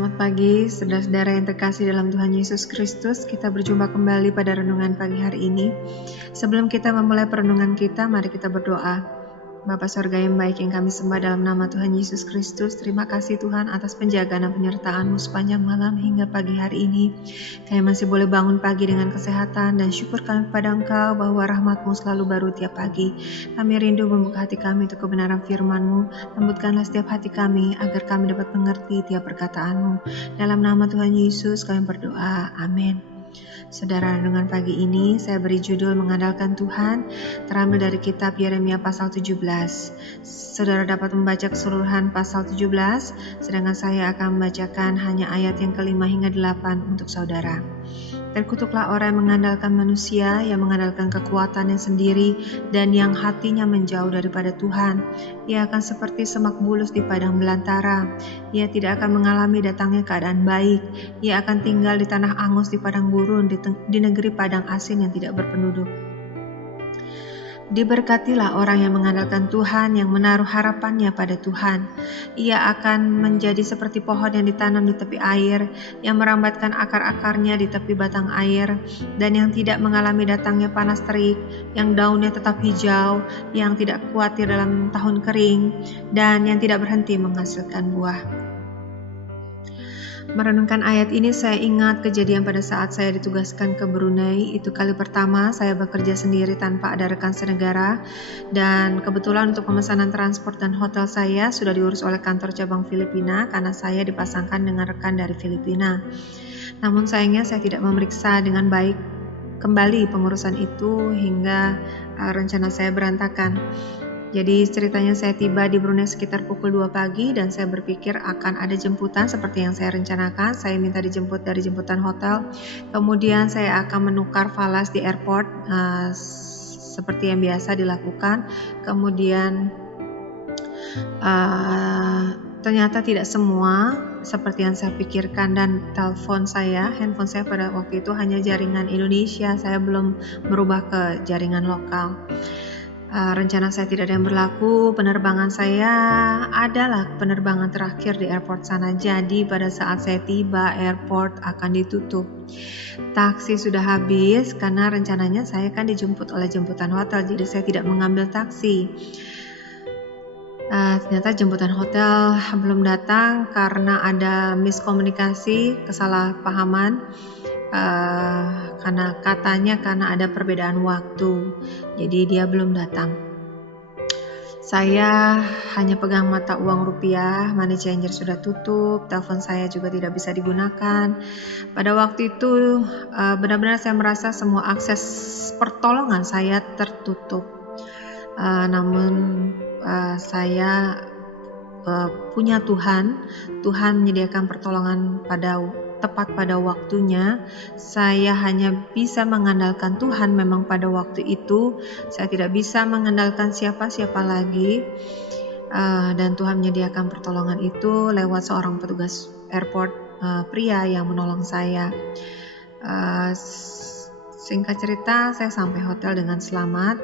Selamat pagi, saudara-saudara yang terkasih dalam Tuhan Yesus Kristus. Kita berjumpa kembali pada renungan pagi hari ini. Sebelum kita memulai perenungan kita, mari kita berdoa. Bapa Sorga yang baik yang kami sembah dalam nama Tuhan Yesus Kristus, terima kasih Tuhan atas penjagaan dan penyertaan-Mu sepanjang malam hingga pagi hari ini. Kami masih boleh bangun pagi dengan kesehatan dan syukur kami kepada Engkau bahwa rahmat-Mu selalu baru tiap pagi. Kami rindu membuka hati kami untuk kebenaran firman-Mu. Lembutkanlah setiap hati kami agar kami dapat mengerti tiap perkataan-Mu. Dalam nama Tuhan Yesus kami berdoa, amin. Saudara, renungan pagi ini saya beri judul Mengandalkan Tuhan, terambil dari kitab Yeremia pasal 17. Saudara dapat membaca keseluruhan pasal 17, sedangkan saya akan membacakan hanya ayat yang ke-5 hingga 8 untuk saudara. Terkutuklah orang yang mengandalkan manusia, yang mengandalkan kekuatannya sendiri, dan yang hatinya menjauh daripada Tuhan. Ia akan seperti semak bulus di padang belantara. Ia tidak akan mengalami datangnya keadaan baik. Ia akan tinggal di tanah angus di padang gurun, di negeri padang asin yang tidak berpenduduk. Diberkatilah orang yang mengandalkan Tuhan, yang menaruh harapannya pada Tuhan. Ia akan menjadi seperti pohon yang ditanam di tepi air, yang merambatkan akar-akarnya di tepi batang air, dan yang tidak mengalami datangnya panas terik, yang daunnya tetap hijau, yang tidak khawatir dalam tahun kering, dan yang tidak berhenti menghasilkan buah. Merenungkan ayat ini saya ingat kejadian pada saat saya ditugaskan ke Brunei. Itu kali pertama saya bekerja sendiri tanpa ada rekan senegara, dan kebetulan untuk pemesanan transport dan hotel saya sudah diurus oleh kantor cabang Filipina karena saya dipasangkan dengan rekan dari Filipina. Namun sayangnya saya tidak memeriksa dengan baik kembali pengurusan itu hingga rencana saya berantakan. Jadi ceritanya saya tiba di Brunei sekitar pukul 2 pagi dan saya berpikir akan ada jemputan seperti yang saya rencanakan. Saya minta dijemput dari jemputan hotel. Kemudian saya akan menukar falas di airport seperti yang biasa dilakukan. Kemudian ternyata tidak semua seperti yang saya pikirkan, dan handphone saya pada waktu itu hanya jaringan Indonesia. Saya belum berubah ke jaringan lokal. Rencana saya tidak ada yang berlaku. Penerbangan saya adalah penerbangan terakhir di airport sana. Jadi pada saat saya tiba, airport akan ditutup. Taksi sudah habis karena rencananya saya kan dijemput oleh jemputan hotel. Jadi saya tidak mengambil taksi. Ternyata jemputan hotel belum datang karena ada miskomunikasi, kesalahpahaman. Karena ada perbedaan waktu, jadi dia belum datang. Saya hanya pegang mata uang rupiah, money changer sudah tutup, telepon saya juga tidak bisa digunakan. Pada waktu itu benar-benar saya merasa semua akses pertolongan saya tertutup. Namun saya punya Tuhan menyediakan pertolongan tepat pada waktunya. Saya hanya bisa mengandalkan Tuhan memang pada waktu itu. Saya tidak bisa mengandalkan siapa-siapa lagi. Dan Tuhan menyediakan pertolongan itu lewat seorang petugas airport pria yang menolong saya. Singkat cerita, saya sampai hotel dengan selamat.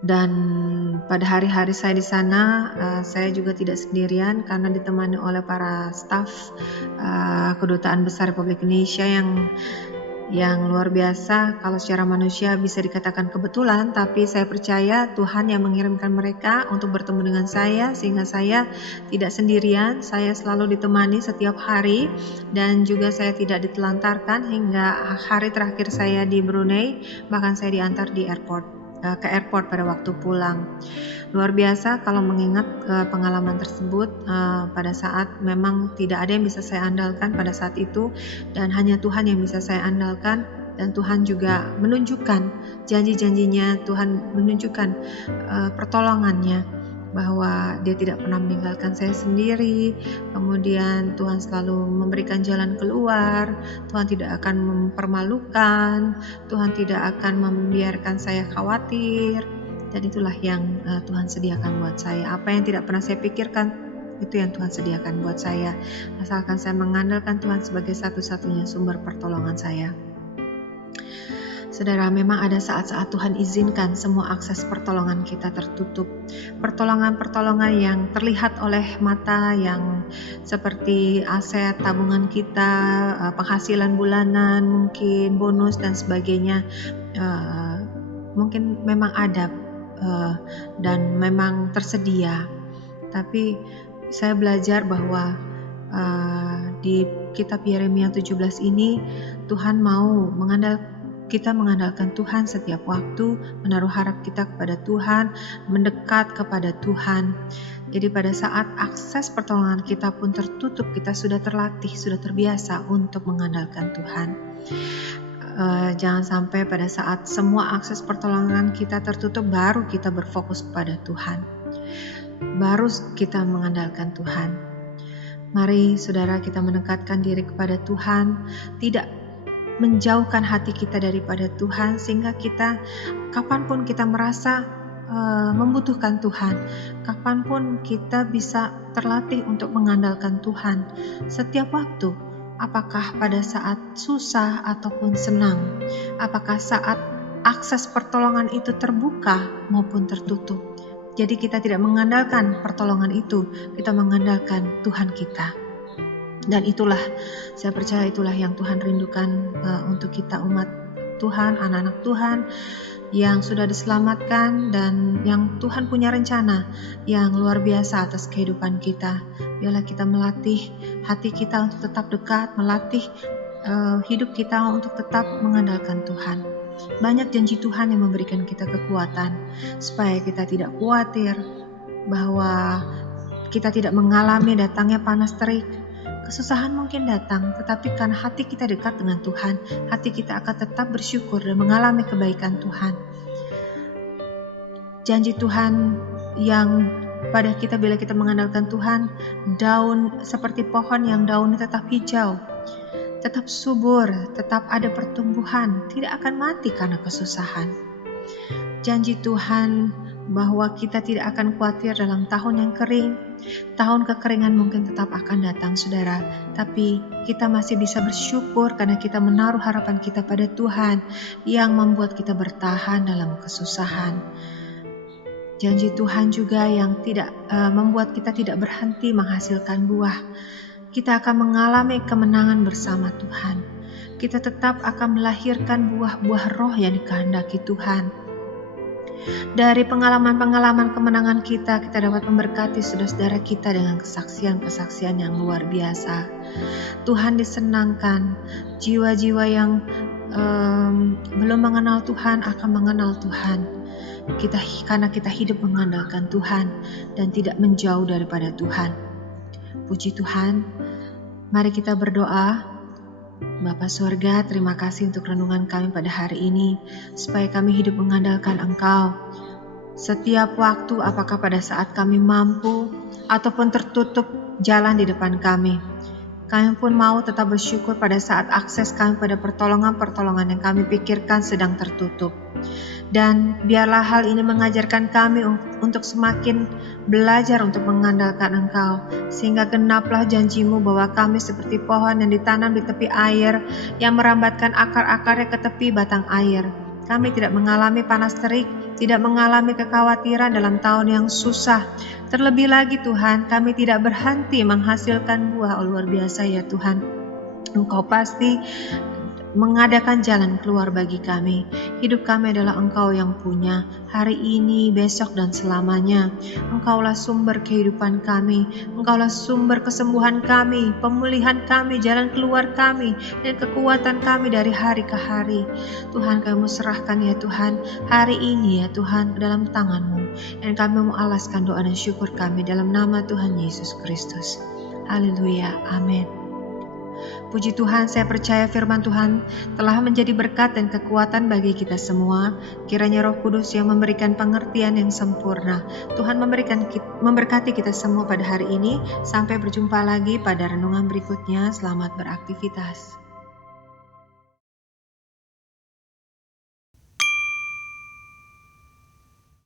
Dan pada hari-hari saya di sana, saya juga tidak sendirian karena ditemani oleh para staf Kedutaan Besar Republik Indonesia yang luar biasa. Kalau secara manusia bisa dikatakan kebetulan, tapi saya percaya Tuhan yang mengirimkan mereka untuk bertemu dengan saya, sehingga saya tidak sendirian. Saya selalu ditemani setiap hari, dan juga saya tidak ditelantarkan hingga hari terakhir saya di Brunei. Bahkan saya diantar ke airport pada waktu pulang. Luar biasa kalau mengingat pengalaman tersebut. Pada saat memang tidak ada yang bisa saya andalkan pada saat itu, dan hanya Tuhan yang bisa saya andalkan. Dan Tuhan juga menunjukkan janji-janjinya, Tuhan menunjukkan pertolongannya, bahwa dia tidak pernah meninggalkan saya sendiri. Kemudian Tuhan selalu memberikan jalan keluar. Tuhan tidak akan mempermalukan. Tuhan tidak akan membiarkan saya khawatir. Dan itulah yang Tuhan sediakan buat saya. Apa yang tidak pernah saya pikirkan, itu yang Tuhan sediakan buat saya. Asalkan saya mengandalkan Tuhan sebagai satu-satunya sumber pertolongan saya. Saudara, memang ada saat-saat Tuhan izinkan semua akses pertolongan kita tertutup. Pertolongan-pertolongan yang terlihat oleh mata, yang seperti aset, tabungan kita, penghasilan bulanan, mungkin bonus dan sebagainya, mungkin memang ada dan memang tersedia. Tapi saya belajar bahwa di kitab Yeremia 17 ini Tuhan mau kita mengandalkan Tuhan setiap waktu, menaruh harap kita kepada Tuhan, mendekat kepada Tuhan. Jadi pada saat akses pertolongan kita pun tertutup, kita sudah terlatih, sudah terbiasa untuk mengandalkan Tuhan. Jangan sampai pada saat semua akses pertolongan kita tertutup, baru kita berfokus kepada Tuhan, baru kita mengandalkan Tuhan. Mari saudara, kita mendekatkan diri kepada Tuhan, tidak menjauhkan hati kita daripada Tuhan, sehingga kita kapanpun kita merasa membutuhkan Tuhan, kapanpun kita bisa terlatih untuk mengandalkan Tuhan setiap waktu, apakah pada saat susah ataupun senang, apakah saat akses pertolongan itu terbuka maupun tertutup. Jadi kita tidak mengandalkan pertolongan itu, kita mengandalkan Tuhan kita. Dan itulah, saya percaya itulah yang Tuhan rindukan untuk kita umat Tuhan, anak-anak Tuhan yang sudah diselamatkan dan yang Tuhan punya rencana yang luar biasa atas kehidupan kita. Biarlah kita melatih hati kita untuk tetap dekat, melatih hidup kita untuk tetap mengandalkan Tuhan. Banyak janji Tuhan yang memberikan kita kekuatan supaya kita tidak khawatir bahwa kita tidak mengalami datangnya panas terik. Kesusahan mungkin datang, tetapi karena hati kita dekat dengan Tuhan, hati kita akan tetap bersyukur dan mengalami kebaikan Tuhan. Janji Tuhan yang pada kita bila kita mengandalkan Tuhan, daun seperti pohon yang daunnya tetap hijau, tetap subur, tetap ada pertumbuhan, tidak akan mati karena kesusahan. Janji Tuhan bahwa kita tidak akan khawatir dalam tahun yang kering. Tahun kekeringan mungkin tetap akan datang, saudara, tapi kita masih bisa bersyukur karena kita menaruh harapan kita pada Tuhan yang membuat kita bertahan dalam kesusahan. Janji Tuhan juga yang tidak membuat kita tidak berhenti menghasilkan buah. Kita akan mengalami kemenangan bersama Tuhan. Kita tetap akan melahirkan buah-buah roh yang dikehendaki Tuhan. Dari pengalaman-pengalaman kemenangan kita dapat memberkati saudara-saudara kita dengan kesaksian-kesaksian yang luar biasa. Tuhan disenangkan, jiwa-jiwa yang belum mengenal Tuhan akan mengenal Tuhan. Karena kita hidup mengandalkan Tuhan dan tidak menjauh daripada Tuhan. Puji Tuhan, mari kita berdoa. Bapa Surga, terima kasih untuk renungan kami pada hari ini, supaya kami hidup mengandalkan Engkau. Setiap waktu, apakah pada saat kami mampu ataupun tertutup jalan di depan kami, kami pun mau tetap bersyukur pada saat akses kami pada pertolongan-pertolongan yang kami pikirkan sedang tertutup. Dan biarlah hal ini mengajarkan kami untuk semakin belajar untuk mengandalkan Engkau, sehingga genaplah janji-Mu bahwa kami seperti pohon yang ditanam di tepi air, yang merambatkan akar-akarnya ke tepi batang air. Kami tidak mengalami panas terik, tidak mengalami kekhawatiran dalam tahun yang susah. Terlebih lagi Tuhan, kami tidak berhenti menghasilkan buah. Luar biasa ya Tuhan. Engkau pasti mengadakan jalan keluar bagi kami. Hidup kami adalah Engkau yang punya, hari ini, besok, dan selamanya. Engkaulah sumber kehidupan kami, Engkaulah sumber kesembuhan kami, pemulihan kami, jalan keluar kami, dan kekuatan kami dari hari ke hari. Tuhan, kami serahkan ya Tuhan, hari ini ya Tuhan, ke dalam tangan-Mu, dan kami mau alaskan doa dan syukur kami dalam nama Tuhan Yesus Kristus. Haleluya, amin. Puji Tuhan, saya percaya firman Tuhan telah menjadi berkat dan kekuatan bagi kita semua. Kiranya Roh Kudus yang memberikan pengertian yang sempurna. Tuhan memberkati kita semua pada hari ini. Sampai berjumpa lagi pada renungan berikutnya. Selamat beraktivitas.